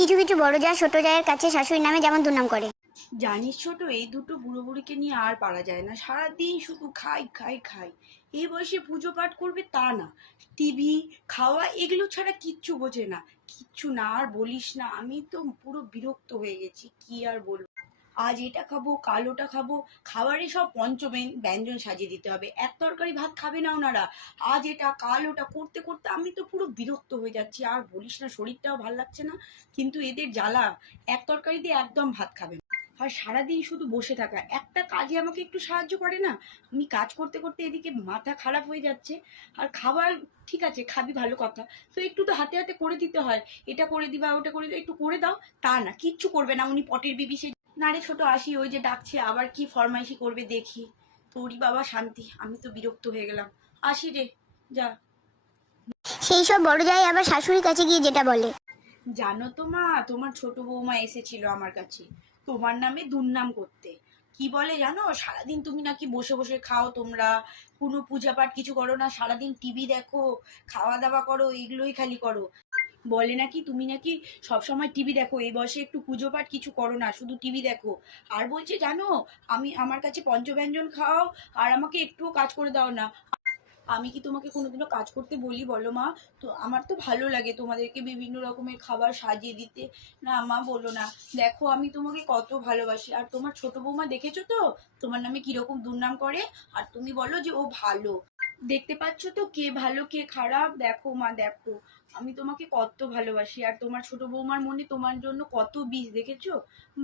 কিছু কিছু বড় যা ছোট জায়ের কাছে শাশুড়ির নামে যেমন দুর্নাম করে। জানিস ছোট, এই দুটো বুড়ো বুড়িকে নিয়ে আর পারা যায় না। সারাদিন শুধু খাই খাই খাই। এই বয়সে পুজো পাঠ করবে তা না, টিভি, খাওয়া এগুলো ছাড়া কিচ্ছু বোঝে না। কিচ্ছু না, আর বলিস না, আমি তো পুরো বিরক্ত হয়ে গেছি, কি আর বলবো। আজ এটা খাবো, কাল ওটা খাবো, খাবারে সব ব্যঞ্জন সাজিয়ে দিতে হবে। এক তরকারি ভাত খাবে না ওনারা। আজ এটা কাল ওটা করতে করতে আমি তো পুরো বিরক্ত হয়ে যাচ্ছি। আর বলিস না, শরীরটাও ভাল লাগছে না। কিন্তু এদের জ্বালা, এক তরকারি দিয়ে একদম ভাত খাবে না। আর সারাদিন শুধু বসে থাকা, একটা কাজে আমাকে একটু সাহায্য করে না। আমি কাজ করতে করতে এদিকে মাথা খারাপ হয়ে যাচ্ছে। আর খাবার ঠিক আছে, খাবি ভালো কথা, তো একটু তো হাতে হাতে করে দিতে হয়। এটা করে দিবা, ওটা করে দিবা, একটু করে দাও। তা না, কিচ্ছু করবে না, উনি পটের বিবি। সে না রে ছোট, আসি, ওই যে ডাকছে, আবার কি ফরমাইশি করবে দেখি। তোরই বাবা শান্তি, আমি তো বিরক্ত হয়ে গেলাম। আসি রে, যা। সেই সব বড় জায় আবার শাশুড়ির কাছে গিয়ে যেটা বলে। জানো তো মা, তোমার ছোট বৌমা এসেছিল আমার কাছে তোমার নামে দুর্নাম করতে। কি বলে জানো, সারাদিন তুমি নাকি বসে বসে খাও, তোমরা কোনো পূজা পাঠ কিছু করো না, সারাদিন টিভি দেখো, খাওয়া দাওয়া করো, এগুলোই খালি করো। বলে নাকি তুমি নাকি সবসময় টিভি দেখো, এই বয়সে একটু পুজো পাঠ কিছু করো না, শুধু টিভি দেখো। আর বলছে জানো, আমি আমার কাছে পঞ্চব্যঞ্জন খাও, আর আমাকে একটুও কাজ করে দাও না। আমি কি তোমাকে কোনোদিনও কাজ করতে বলি বলো মা? তো আমার তো ভালো লাগে তোমাদেরকে বিভিন্ন রকমের খাবার সাজিয়ে দিতে। না মা, বলো না। দেখো আমি তোমাকে কত ভালোবাসি। আর তোমার ছোট বৌমা দেখেছো তো তোমার নামে কিরকম দুর্নাম করে। আর তুমি বলো যে ও ভালো। দেখতে পাচ্ছ তো কে ভালো কে খারাপ। দেখো মা, দেখো আমি তোমাকে কত ভালোবাসি। আর তোমার ছোট বৌমার মনে তোমার জন্য কত বিষ, দেখেছো?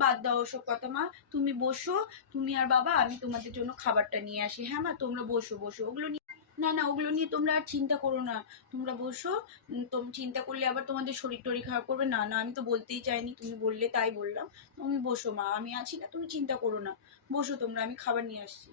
বাদ দাও ওসব কথা মা, তুমি বসো। তুমি আর বাবা, আমি তোমাদের জন্য খাবারটা নিয়ে আসি। হ্যাঁ মা, তোমরা বসো বসো, ওগুলো নিয়ে, না না, ওগুলো নিয়ে তোমরা আর চিন্তা করো না। তোমরা বসো। তুমি চিন্তা করলে আবার তোমাদের শরীর টরীর খারাপ করবে। না না, আমি তো বলতেই চাইনি, তুমি বললে তাই বললাম। তুমি বসো মা, আমি আছি না, তুমি চিন্তা করো না। বসো তোমরা, আমি খাবার নিয়ে আসছি।